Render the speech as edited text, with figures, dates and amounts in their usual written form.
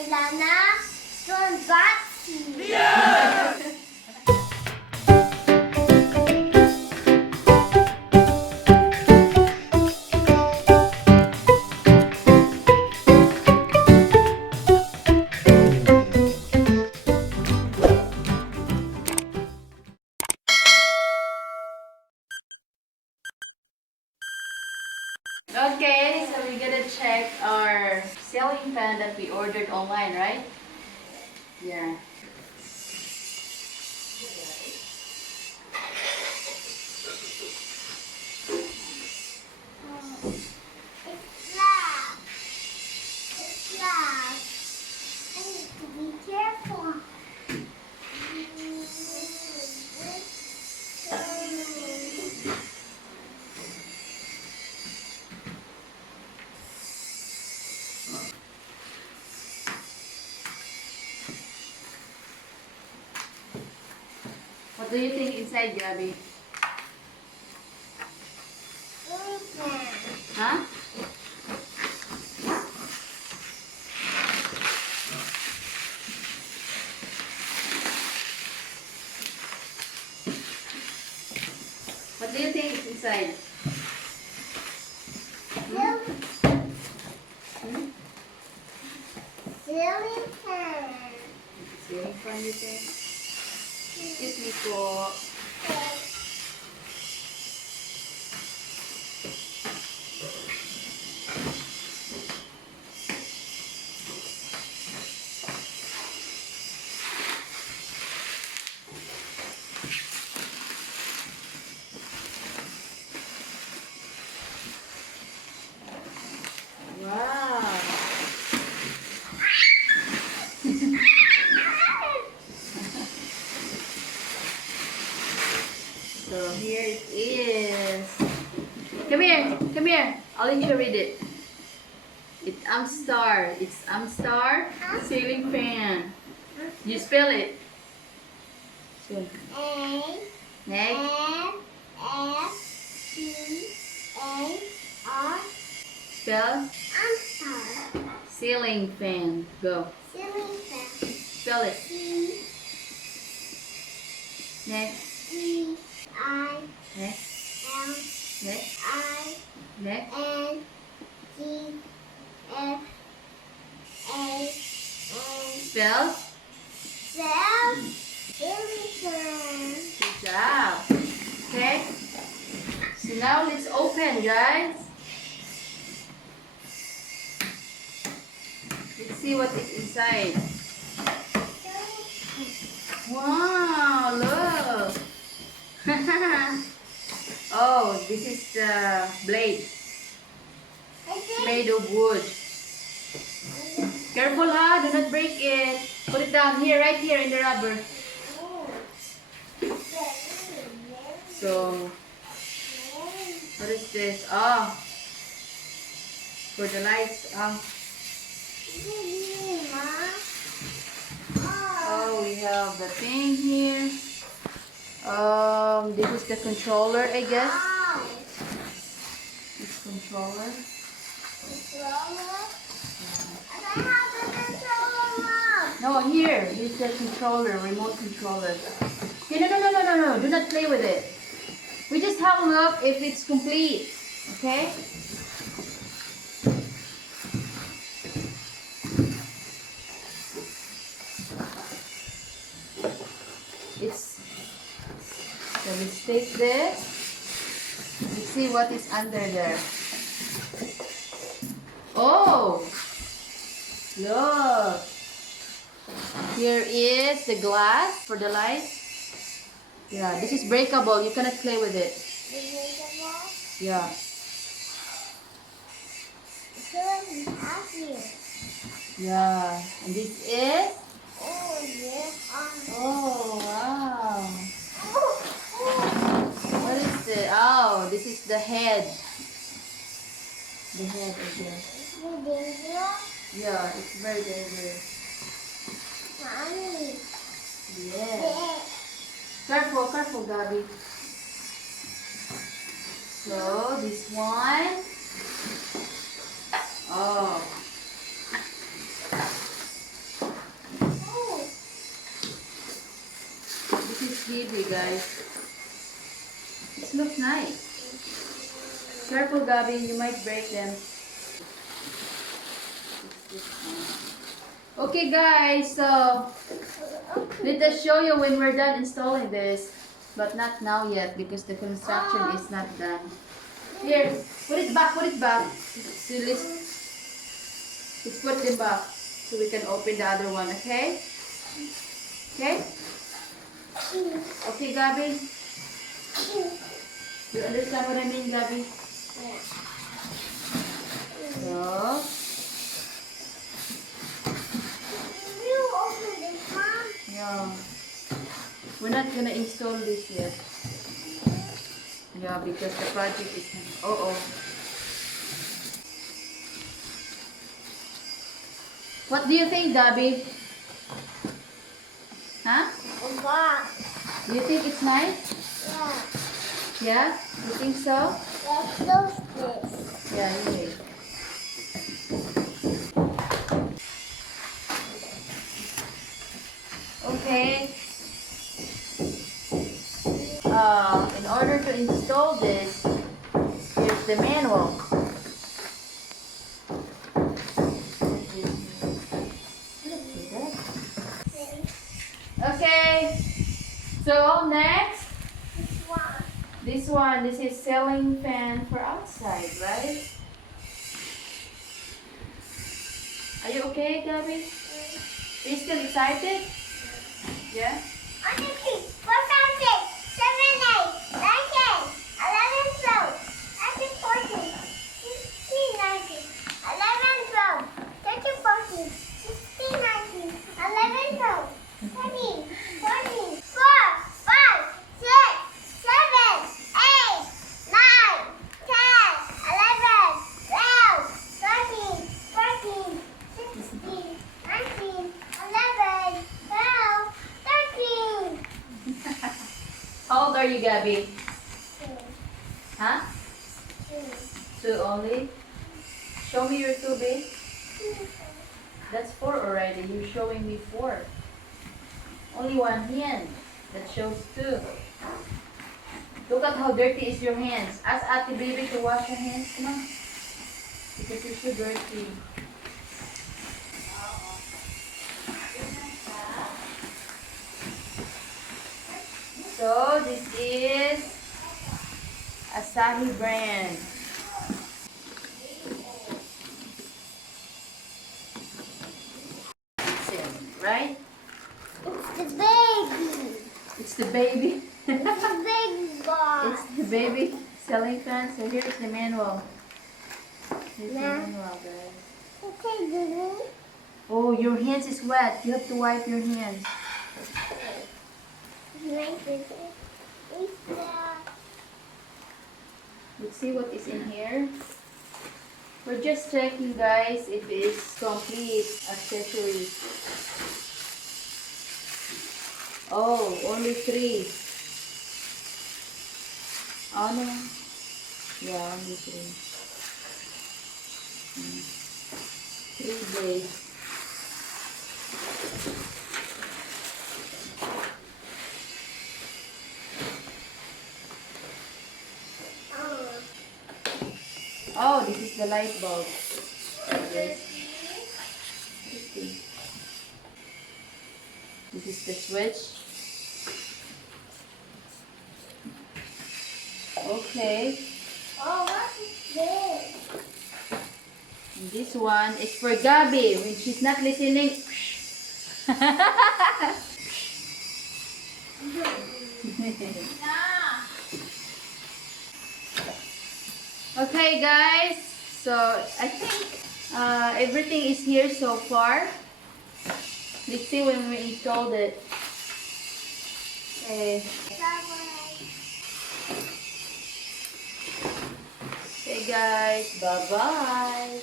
Wala na. Doon, batsi. Okay, so we're gonna check our ceiling fan that we ordered online, right? Yeah. It's loud. It's loud. I need to be careful. What do you think inside, Gabby? Huh? What do you think is inside? Hmm? Ceiling fan. Ceiling fan, you think? Excuse me po. Wow. So here it is. Come here, come here. I'll let you read it. It's Amstar. It's Amstar ceiling fan. You spell it. So, A next. F F C A R. Spell Amstar. ceiling fan. Go. Ceiling fan. Spell it. C Next. E I Next. L Next. I Next. N G F A N. Spell. Cell. Ceiling fan. Good job. Okay. So now let's open, guys. Let's see what is inside. Wow, look. Oh, this is the blade. It's made of wood. Careful, ha. Do not break it. Put it down here, right here in the rubber. So, what is this? Ah, for the lights. Oh, we have the thing here. This is the controller, I guess. This controller. No, here. Here's the controller, remote controller. Okay, no. Do not play with it. We just have a look if it's complete. Okay? So let's take this. Let's see what is under there. Oh! Look! Here is the glass for the light. Yeah, this is breakable. You cannot play with it. Yeah. Yeah. And this is? Oh, wow. What is it? Oh, this is the head. The head, I guess. Yeah, it's very dangerous. Yeah. Careful, careful, Gabby. So, this one. Oh. heavy, guys. This looks nice. Careful, Gabby, you might break them. Okay, guys, so let us show you when we're done installing this. But not now yet because the construction is not done. Here, put it back, put it back. So let's put them back so we can open the other one, okay? Okay? Okay, Gabby? You understand what I mean, Gabby? So, You open this, Mom. yeah. We're not gonna install this yet. Yeah, because the project is not. Oh. What do you think, Gabby? Huh? Box. Do you think it's nice? Yeah. Yeah? You think so? Let's close this. Yeah, anyway. Okay. In order to install this, here's the manual. Okay. So next, This one. this is ceiling fan for outside, right? Are you okay, Gabby? Are you still excited? Yeah? 1, 2, 3, 4, 5, 6, 7, 8, 9, 10, 11, 12, 13, 14, 16, 19, 11, 12, 13, 14, 16, 19, 11, 12, 13, 14, 4, 5, 6, 7, 8, 9, 10, 11, 12, 13, 14, 16, 19, 11, 12, 13. How old are you, Gabby? 2, Huh? 2, 2 only? Show me your 2 big. That's 4 already. You're showing me 4. Only one hand that shows 2. Look at how dirty is your hands. Ask Ate Baby to wash your hands, come on. Because you're so dirty. So this is Asahi brand. Right? It's the baby. It's the baby. It's the big box. It's the baby selling fan. So here's the manual. Here's the Ma. manual, guys. Okay, Dulu. Oh, your hands is wet. You have to wipe your hands. Let's see what is in here. We're just checking, guys, if it's complete accessories. Oh, only 3. Oh no. Yeah, only 3. 3 days. Oh, this is the light bulb. Yes. This is the switch. Okay. Oh, what is this? And this one is for Gabby when she's not listening. Okay, guys. So I think everything is here so far. Let's see when we installed it. Okay. Okay, guys. Bye-bye.